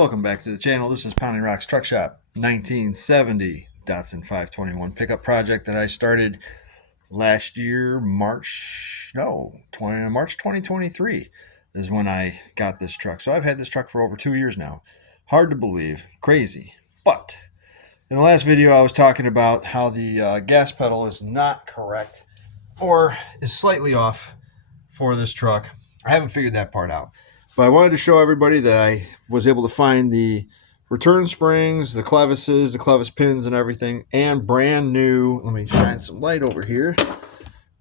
Welcome back to the channel. This is Pounding Rocks Truck Shop 1970 Datsun 521 pickup project that I started last year, March 2023 is when I got this truck. So I've had this truck for over 2 years now. Hard to believe, crazy. But in the last video, I was talking about how the gas pedal is not correct or is slightly off for this truck. I haven't figured that part out. But I wanted to show everybody that I was able to find the return springs, the clevises, the clevis pins and everything, and brand new, let me shine some light over here,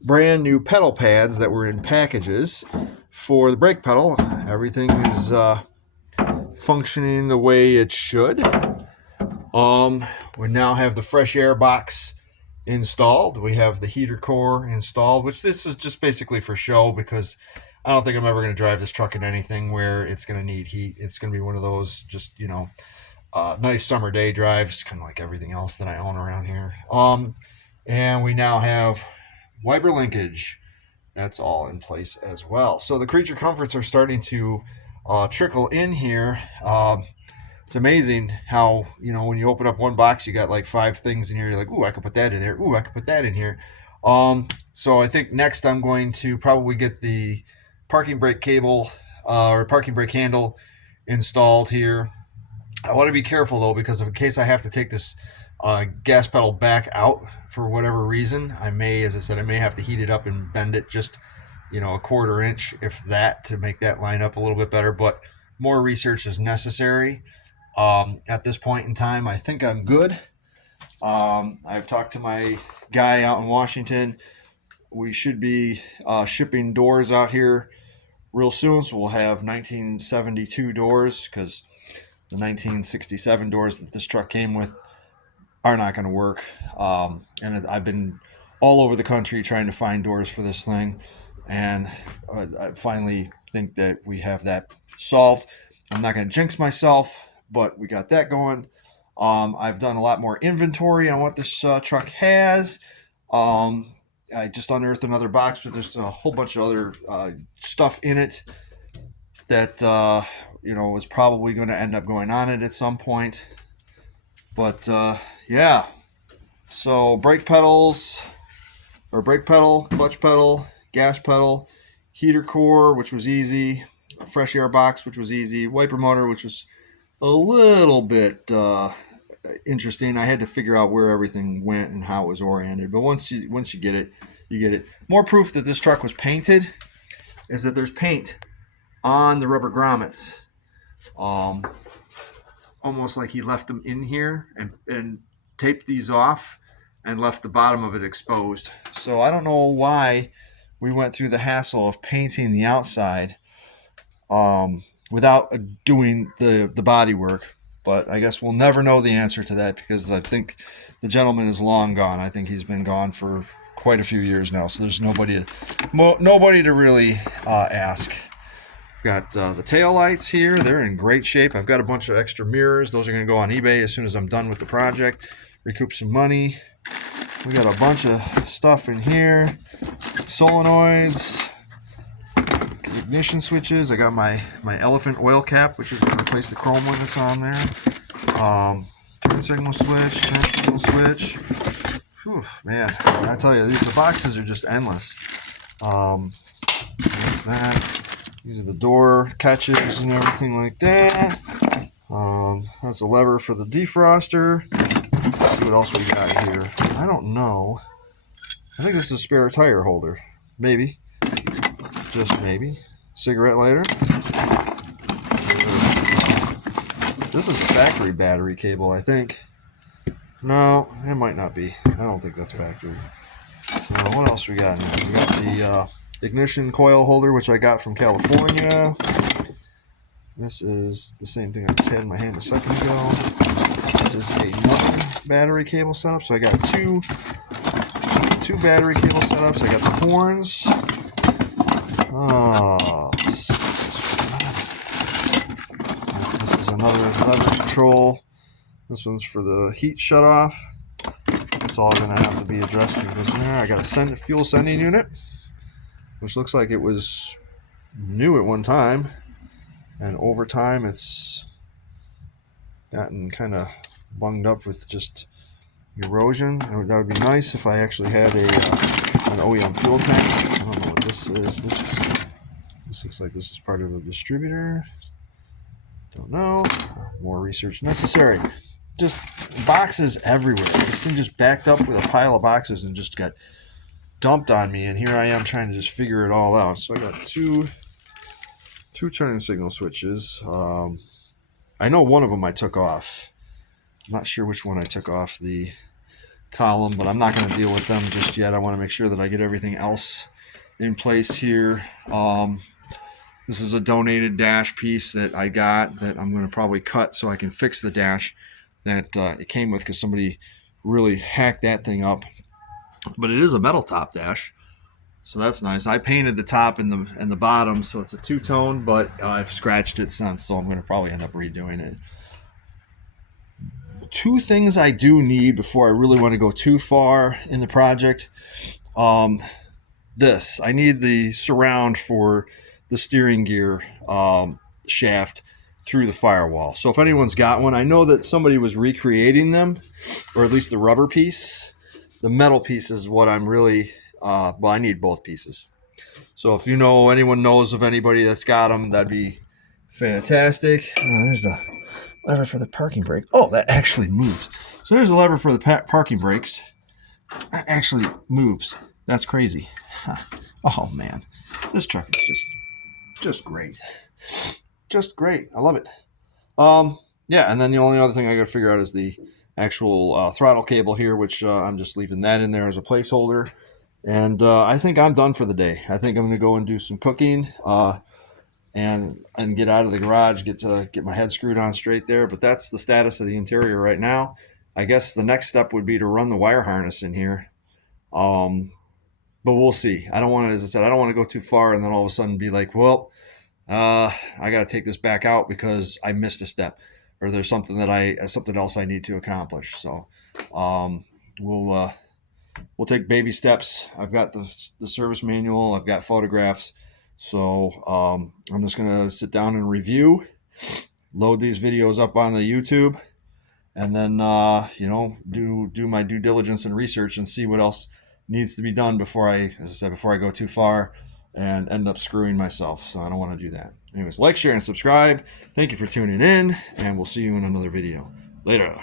brand new pedal pads that were in packages for the brake pedal. Everything is functioning the way it should. We now have the fresh air box installed. We have the heater core installed, which this is just basically for show because I don't think I'm ever going to drive this truck in anything where it's going to need heat. It's going to be one of those just, nice summer day drives, kind of like everything else that I own around here. And we now have wiper linkage. That's all in place as well. So the creature comforts are starting to trickle in here. It's amazing how, when you open up one box, you got like 5 things in here. You're like, ooh, I could put that in there. Ooh, I could put that in here. So I think next I'm going to probably get the parking brake cable or parking brake handle installed here. I want to be careful though, because in case I have to take this gas pedal back out for whatever reason, I may, as I said, I may have to heat it up and bend it just, a 1/4 inch, if that, to make that line up a little bit better. But more research is necessary. At this point in time, I think I'm good. I've talked to my guy out in Washington. We should be shipping doors out here real soon, so we'll have 1972 doors, because the 1967 doors that this truck came with are not going to work. And I've been all over the country trying to find doors for this thing, and I finally think that we have that solved. I'm not going to jinx myself, but we got that going. I've done a lot more inventory on what this truck has. I just unearthed another box, but there's a whole bunch of other stuff in it that was probably going to end up going on it at some point. But yeah, so brake pedals, or brake pedal, clutch pedal, gas pedal, heater core, which was easy, fresh air box, which was easy, wiper motor, which was a little bit interesting. I had to figure out where everything went and how it was oriented, but once you get it, you get it. More proof that this truck was painted is that there's paint on the rubber grommets, almost like he left them in here and taped these off and left the bottom of it exposed. So I don't know why we went through the hassle of painting the outside without doing the body work. But I guess we'll never know the answer to that, because I think the gentleman is long gone. I think he's been gone for quite a few years now, so there's nobody to really ask. Got the tail lights here. They're in great shape. I've got a bunch of extra mirrors. Those are going to go on eBay as soon as I'm done with the project. Recoup some money. We got a bunch of stuff in here. Solenoids. Ignition switches. I got my elephant oil cap, which is going to replace the chrome one that's on there. Turn signal switch. Turn signal switch. Whew, man, I tell you, the boxes are just endless. That's that. These are the door catches and everything like that. That's a lever for the defroster. Let's see what else we got here. I don't know. I think this is a spare tire holder. Maybe. Just maybe. Cigarette lighter. This is the factory battery cable, I think. No, it might not be. I don't think that's factory. So what else we got in here? We got the ignition coil holder, which I got from California. This is the same thing I just had in my hand a second ago. This is another battery cable setup. So I got two battery cable setups. I got the horns. This is another lever control. This one's for the heat shutoff. It's all going to have to be addressed in there. I got a fuel sending unit, which looks like it was new at one time, and over time it's gotten kind of bunged up with just erosion. That would be nice if I actually had an OEM fuel tank. I don't know what this is. This looks like this is part of a distributor. Don't know. More research necessary. Just boxes everywhere. This thing just backed up with a pile of boxes and just got dumped on me, and here I am trying to just figure it all out. So I got two turn signal switches. I know one of them I took off. I'm not sure which one I took off the column, but I'm not going to deal with them just yet. I want to make sure that I get everything else in place here. This is a donated dash piece that I got that I'm going to probably cut so I can fix the dash that it came with, because somebody really hacked that thing up. But it is a metal top dash, so that's nice. I painted the top and the bottom, so it's a two-tone, but I've scratched it since, so I'm going to probably end up redoing it. Two things I do need before I really want to go too far in the project. This, I need the surround for the steering gear shaft through the firewall. So if anyone's got one, I know that somebody was recreating them, or at least the rubber piece. The metal piece is what I'm really, well, I need both pieces. So if you know, anyone knows of anybody that's got them, that'd be fantastic. There's the lever for the parking brake. Oh, that actually moves. So there's a lever for the parking brakes. That actually moves. That's crazy. Oh man, this truck is just great. Just great. I love it. Yeah, and then the only other thing I got to figure out is the actual throttle cable here, which I'm just leaving that in there as a placeholder. And I think I'm done for the day. I think I'm going to go and do some cooking and get out of the garage, get my head screwed on straight there. But that's the status of the interior right now. I guess the next step would be to run the wire harness in here. But we'll see. I don't want to, as I said, I don't want to go too far and then all of a sudden be like, well, I got to take this back out because I missed a step, or there's something else I need to accomplish. So we'll take baby steps. I've got the service manual. I've got photographs. So I'm just going to sit down and review, load these videos up on the YouTube, and then do my due diligence and research and see what else needs to be done before I go too far and end up screwing myself. So I don't want to do that. Anyways, like, share, and subscribe. Thank you for tuning in, and we'll see you in another video. Later.